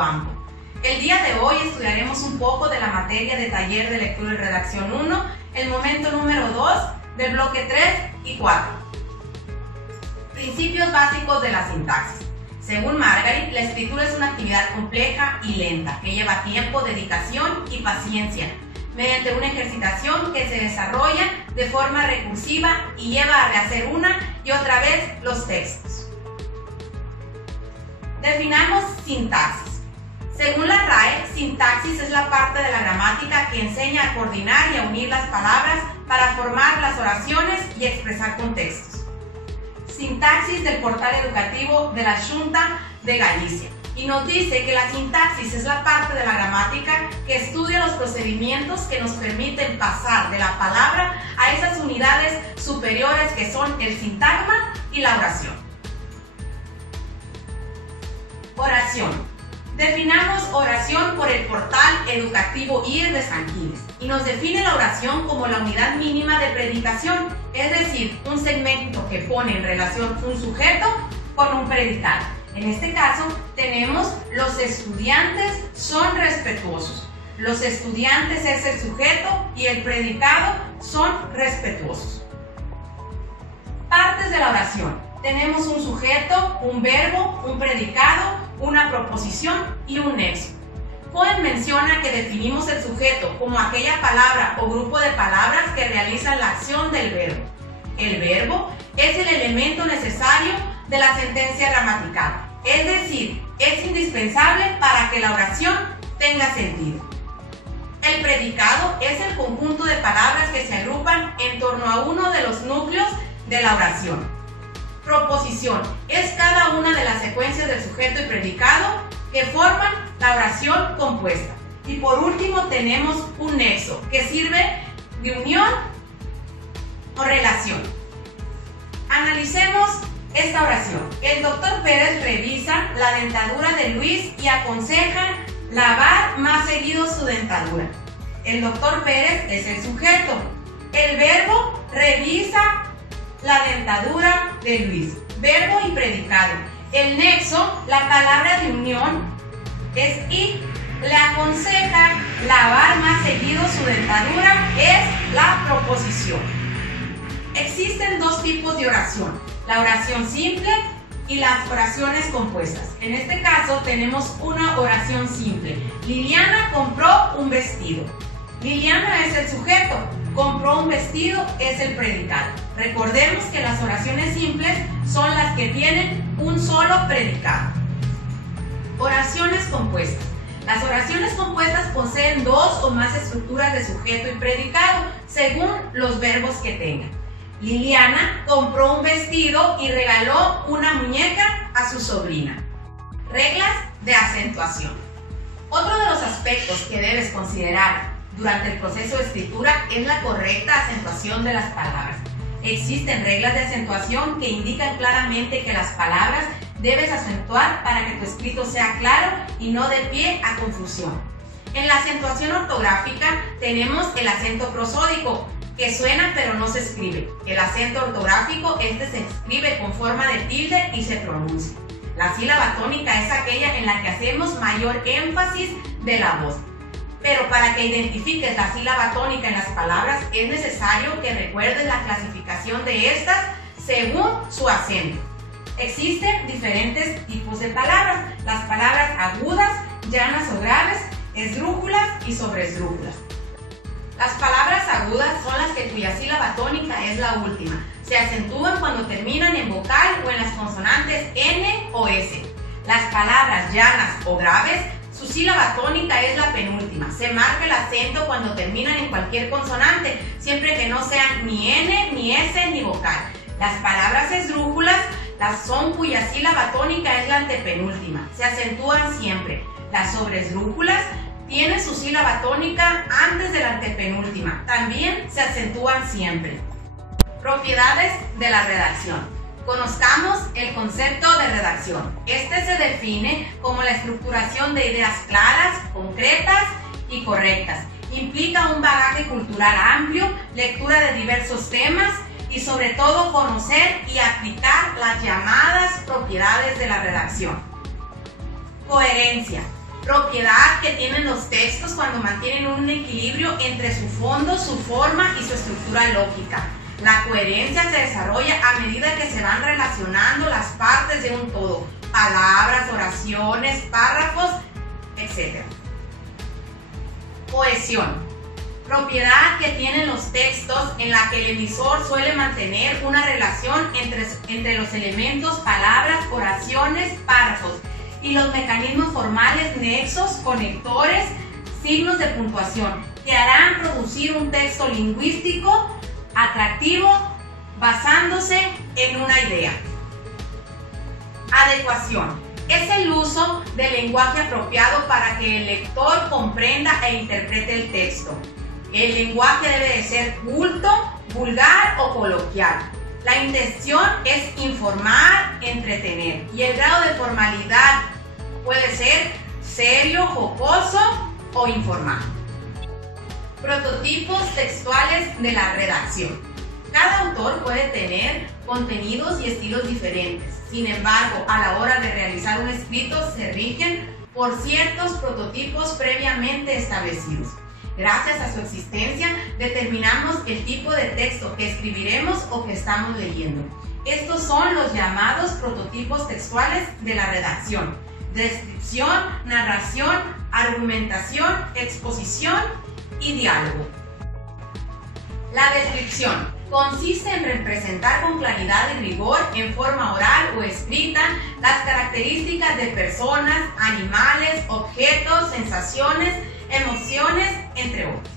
amplio. El día de hoy estudiaremos un poco de la materia de taller de lectura y redacción 1, el momento número 2 del bloque 3 y 4. Principios básicos de la sintaxis. Según Margarit, la escritura es una actividad compleja y lenta, que lleva tiempo, dedicación y paciencia, mediante una ejercitación que se desarrolla de forma recursiva y lleva a rehacer una y otra vez los textos. Definamos sintaxis. Según la RAE, sintaxis es la parte de la gramática que enseña a coordinar y a unir las palabras para formar las oraciones y expresar contextos. Sintaxis del portal educativo de la Xunta de Galicia. Y nos dice que la sintaxis es la parte de la gramática que estudia los procedimientos que nos permiten pasar de la palabra a esas unidades superiores que son el sintagma y la oración. Oración. Definamos oración por el portal educativo IES de San Giles y nos define la oración como la unidad mínima de predicación, es decir, un segmento que pone en relación un sujeto con un predicado. En este caso tenemos los estudiantes son respetuosos. Los estudiantes es el sujeto y el predicado son respetuosos. Partes de la oración. Tenemos un sujeto, un verbo, un predicado, una proposición y un nexo. Cohen menciona que definimos el sujeto como aquella palabra o grupo de palabras que realizan la acción del verbo. El verbo es el elemento necesario de la sentencia gramatical, es decir, es indispensable para que la oración tenga sentido. El predicado es el conjunto de palabras que se agrupan en torno a uno de los núcleos de la oración. Proposición es cada una de las secuencias del sujeto y predicado que forman la oración compuesta. Y por último tenemos un nexo que sirve de unión o relación. Analicemos esta oración. El doctor Pérez revisa la dentadura de Luis y aconseja lavar más seguido su dentadura. El doctor Pérez es el sujeto. El verbo revisa la dentadura de Luis. Verbo y predicado. El nexo, la palabra de unión, es y. Le aconseja lavar más seguido su dentadura, es la proposición. Existen dos tipos de oración, la oración simple y las oraciones compuestas. En este caso tenemos una oración simple. Liliana compró un vestido. Liliana es el sujeto, compró un vestido es el predicado. Recordemos que las oraciones simples son las que tienen un solo predicado. Oraciones compuestas. Las oraciones compuestas poseen dos o más estructuras de sujeto y predicado, según los verbos que tengan. Liliana compró un vestido y regaló una muñeca a su sobrina. Reglas de acentuación. Otro de los aspectos que debes considerar durante el proceso de escritura es la correcta acentuación de las palabras. Existen reglas de acentuación que indican claramente que las palabras debes acentuar para que tu escrito sea claro y no dé pie a confusión. En la acentuación ortográfica tenemos el acento prosódico, que suena pero no se escribe. El acento ortográfico, se escribe con forma de tilde y se pronuncia. La sílaba tónica es aquella en la que hacemos mayor énfasis de la voz. Pero para que identifiques la sílaba tónica en las palabras es necesario que recuerdes la clasificación de estas según su acento. Existen diferentes tipos de palabras, las palabras agudas, llanas o graves, esdrújulas y sobresdrújulas. Las palabras agudas son las cuya sílaba tónica es la última. Se acentúan cuando terminan en vocal o en las consonantes N o S. Las palabras llanas o graves, su sílaba tónica es la penúltima. Se marca el acento cuando terminan en cualquier consonante, siempre que no sean ni N, ni S, ni vocal. Las palabras esdrújulas son cuya sílaba tónica es la antepenúltima. Se acentúan siempre. Las sobresdrújulas tienen su sílaba tónica antes de la antepenúltima. También se acentúan siempre. Propiedades de la redacción. Conozcamos el concepto de redacción. Este se define como la estructuración de ideas claras, concretas y correctas. Implica un bagaje cultural amplio, lectura de diversos temas y sobre todo conocer y aplicar las llamadas propiedades de la redacción. Coherencia. Propiedad que tienen los textos cuando mantienen un equilibrio entre su fondo, su forma y su estructura lógica. La coherencia se desarrolla a medida que se van relacionando las partes de un todo, palabras, oraciones, párrafos, etc. Cohesión. Propiedad que tienen los textos en la que el emisor suele mantener una relación entre los elementos, palabras, oraciones, párrafos y los mecanismos formales, nexos, conectores, signos de puntuación, que harán producir un texto lingüístico atractivo basándose en una idea. Adecuación. Es el uso del lenguaje apropiado para que el lector comprenda e interprete el texto. El lenguaje debe de ser culto, vulgar o coloquial. La intención es informar, entretener, y el grado de formalidad puede ser serio, jocoso o informal. Prototipos textuales de la redacción. Cada autor puede tener contenidos y estilos diferentes. Sin embargo, a la hora de realizar un escrito se rigen por ciertos prototipos previamente establecidos. Gracias a su existencia, determinamos el tipo de texto que escribiremos o que estamos leyendo. Estos son los llamados prototipos textuales de la redacción: descripción, narración, argumentación, exposición y diálogo. La descripción consiste en representar con claridad y rigor, en forma oral o escrita, las características de personas, animales, objetos, sensaciones, emociones, entre otros.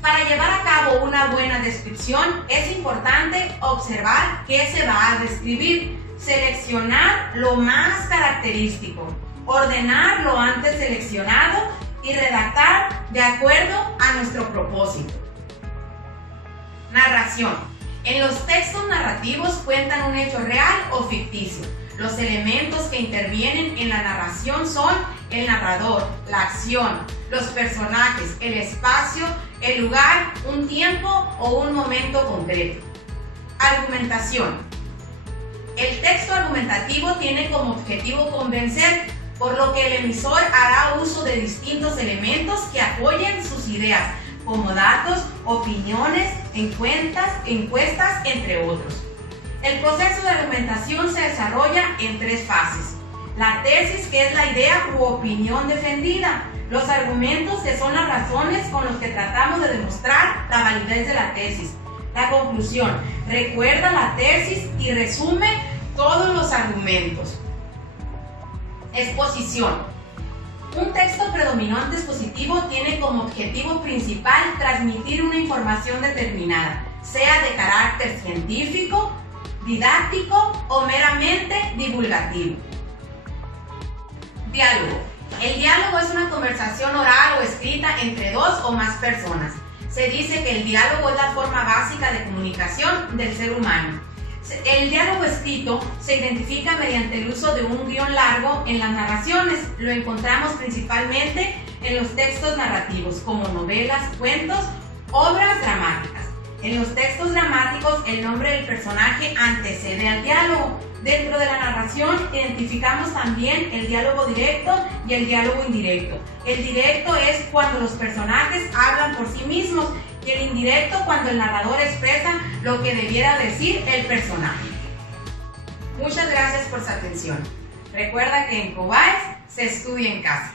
Para llevar a cabo una buena descripción es importante observar qué se va a describir, seleccionar lo más característico, ordenar lo antes seleccionado y redactar de acuerdo a nuestro propósito. Narración. En los textos narrativos cuentan un hecho real o ficticio. Los elementos que intervienen en la narración son el narrador, la acción, los personajes, el espacio, el lugar, un tiempo o un momento concreto. Argumentación. El texto argumentativo tiene como objetivo convencer, por lo que el emisor hará uso de distintos elementos que apoyen sus ideas, como datos, opiniones, encuestas, entre otros. El proceso de argumentación se desarrolla en tres fases: la tesis, que es la idea u opinión defendida; los argumentos, que son las razones con las que tratamos de demostrar la validez de la tesis; la conclusión, recuerda la tesis y resume todos los argumentos. Exposición. Un texto predominante expositivo tiene como objetivo principal transmitir una información determinada, sea de carácter científico, didáctico o meramente divulgativo. Diálogo. El diálogo es una conversación oral o escrita entre dos o más personas. Se dice que el diálogo es la forma básica de comunicación del ser humano. El diálogo escrito se identifica mediante el uso de un guión largo en las narraciones. Lo encontramos principalmente en los textos narrativos, como novelas, cuentos, obras dramáticas. En los textos dramáticos, el nombre del personaje antecede al diálogo. Dentro de la narración identificamos también el diálogo directo y el diálogo indirecto. El directo es cuando los personajes hablan por sí mismos, y el indirecto cuando el narrador expresa lo que debiera decir el personaje. Muchas gracias por su atención. Recuerda que en Cobaes se estudia en casa.